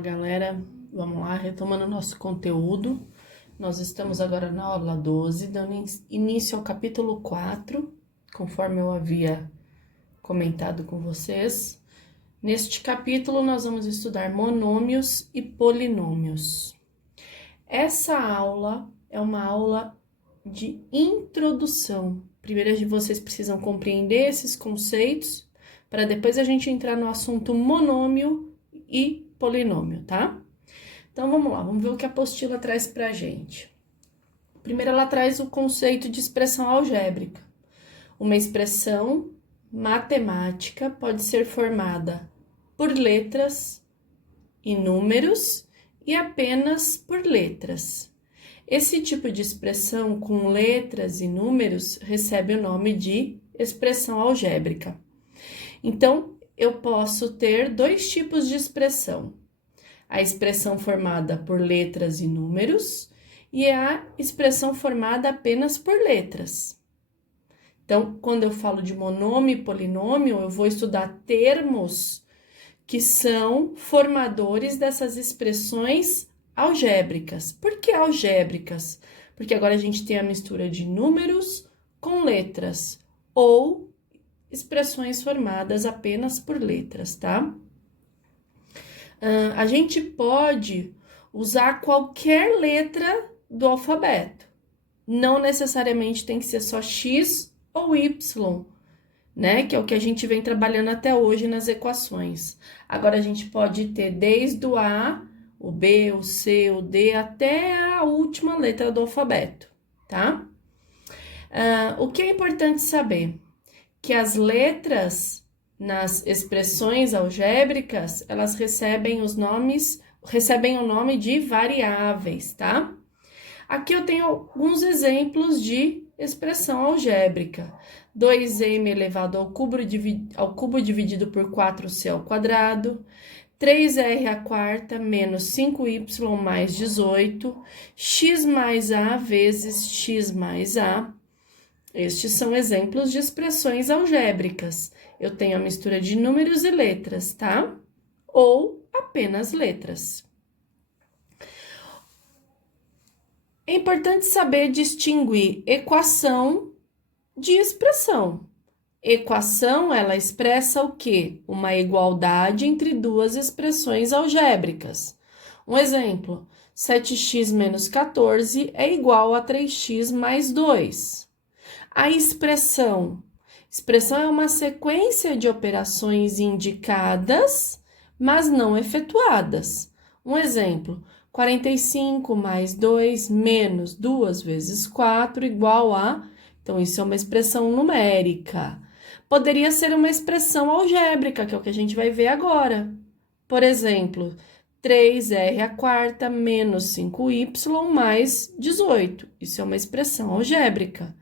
galera, vamos lá, retomando nosso conteúdo. Nós estamos agora na aula 12, dando início ao capítulo 4, conforme eu havia comentado com vocês. Neste capítulo, nós vamos estudar monômios e polinômios. Essa aula é uma aula de introdução. Primeiro, vocês precisam compreender esses conceitos, para depois a gente entrar no assunto monômio e polinômio, tá? Então, vamos lá, vamos ver o que a apostila traz pra gente. Primeiro, ela traz o conceito de expressão algébrica. Uma expressão matemática pode ser formada por letras e números e apenas por letras. Esse tipo de expressão com letras e números recebe o nome de expressão algébrica. Então, eu posso ter dois tipos de expressão. A expressão formada por letras e números e a expressão formada apenas por letras. Então, quando eu falo de monômio e polinômio, eu vou estudar termos que são formadores dessas expressões algébricas. Por que algébricas? Porque agora a gente tem a mistura de números com letras ou expressões formadas apenas por letras, tá? A gente pode usar qualquer letra do alfabeto. Não necessariamente tem que ser só X ou Y, né? Que é o que a gente vem trabalhando até hoje nas equações. Agora, a gente pode ter desde o A, o B, o C, o D, até a última letra do alfabeto, tá? O que é importante saber? Que as letras nas expressões algébricas, elas recebem o nome de variáveis, tá? Aqui eu tenho alguns exemplos de expressão algébrica. 2m elevado ao cubo dividido por 4c ao quadrado, 3r à quarta menos 5y mais 18, x mais a vezes x mais a. Estes são exemplos de expressões algébricas. Eu tenho a mistura de números e letras, tá? Ou apenas letras. É importante saber distinguir equação de expressão. Equação, ela expressa o quê? Uma igualdade entre duas expressões algébricas. Um exemplo, 7x menos 14 é igual a 3x mais 2. A expressão é uma sequência de operações indicadas, mas não efetuadas. Um exemplo, 45 mais 2 menos 2 vezes 4 igual a... Então, isso é uma expressão numérica. Poderia ser uma expressão algébrica, que é o que a gente vai ver agora. Por exemplo, 3r à quarta menos 5y mais 18. Isso é uma expressão algébrica.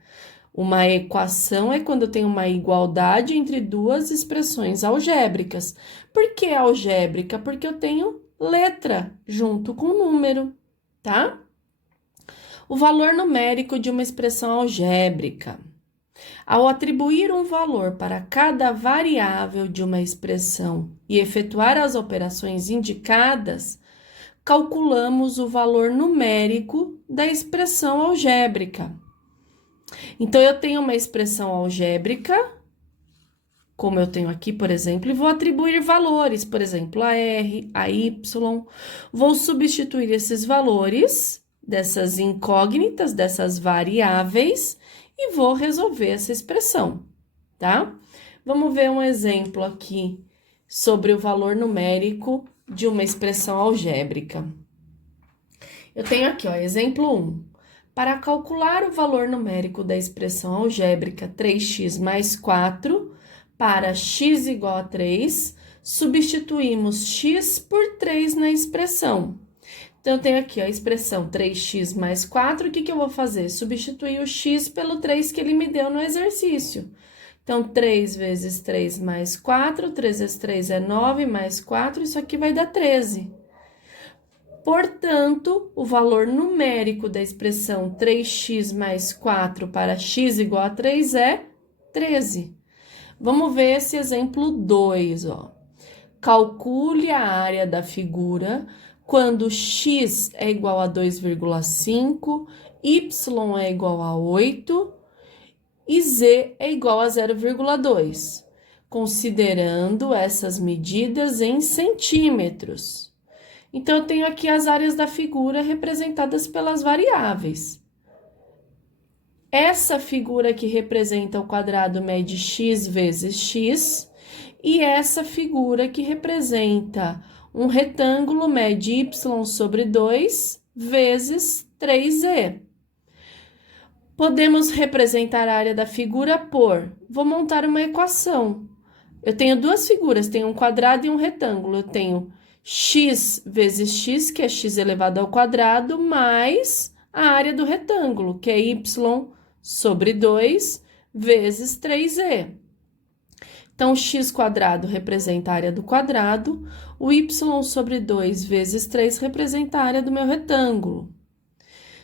Uma equação é quando eu tenho uma igualdade entre duas expressões algébricas. Por que algébrica? Porque eu tenho letra junto com número, tá? O valor numérico de uma expressão algébrica. Ao atribuir um valor para cada variável de uma expressão e efetuar as operações indicadas, calculamos o valor numérico da expressão algébrica. Então, eu tenho uma expressão algébrica, como eu tenho aqui, por exemplo, e vou atribuir valores, por exemplo, a R, a Y. Vou substituir esses valores dessas incógnitas, dessas variáveis, e vou resolver essa expressão, tá? Vamos ver um exemplo aqui sobre o valor numérico de uma expressão algébrica. Eu tenho aqui, ó, exemplo 1. Para calcular o valor numérico da expressão algébrica 3x mais 4, para x igual a 3, substituímos x por 3 na expressão. Então, eu tenho aqui a expressão 3x mais 4, o que eu vou fazer? Substituir o x pelo 3 que ele me deu no exercício. Então, 3 vezes 3 mais 4, 3 vezes 3 é 9, mais 4, isso aqui vai dar 13. Portanto, o valor numérico da expressão 3x mais 4 para x igual a 3 é 13. Vamos ver esse exemplo 2, ó. Calcule a área da figura quando x é igual a 2,5, y é igual a 8 e z é igual a 0,2, considerando essas medidas em centímetros. Então, eu tenho aqui as áreas da figura representadas pelas variáveis. Essa figura que representa o quadrado mede x vezes x, e essa figura que representa um retângulo mede y sobre 2 vezes 3z. Podemos representar a área da figura por... Vou montar uma equação. Eu tenho duas figuras, tenho um quadrado e um retângulo. Eu tenho x vezes x, que é x elevado ao quadrado, mais a área do retângulo, que é y sobre 2 vezes 3z. Então, x quadrado representa a área do quadrado, o y sobre 2 vezes 3 representa a área do meu retângulo.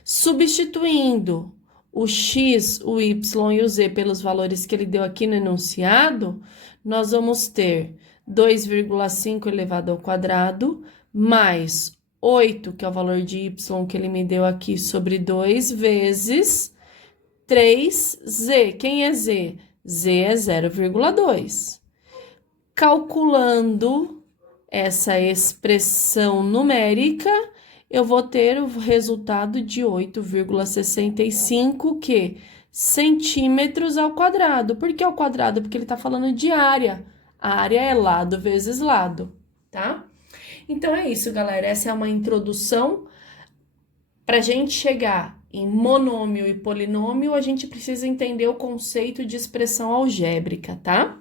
Substituindo o x, o y e o z pelos valores que ele deu aqui no enunciado, nós vamos ter 2,5 elevado ao quadrado, mais 8, que é o valor de y que ele me deu aqui, sobre 2, vezes 3z. Quem é z? Z é 0,2. Calculando essa expressão numérica, eu vou ter o resultado de 8,65 centímetros ao quadrado. Por que ao quadrado? Porque ele está falando de área. A área é lado vezes lado, tá? Então, é isso, galera. Essa é uma introdução. Para a gente chegar em monômio e polinômio, a gente precisa entender o conceito de expressão algébrica, tá?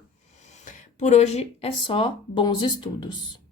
Por hoje é só. Bons estudos!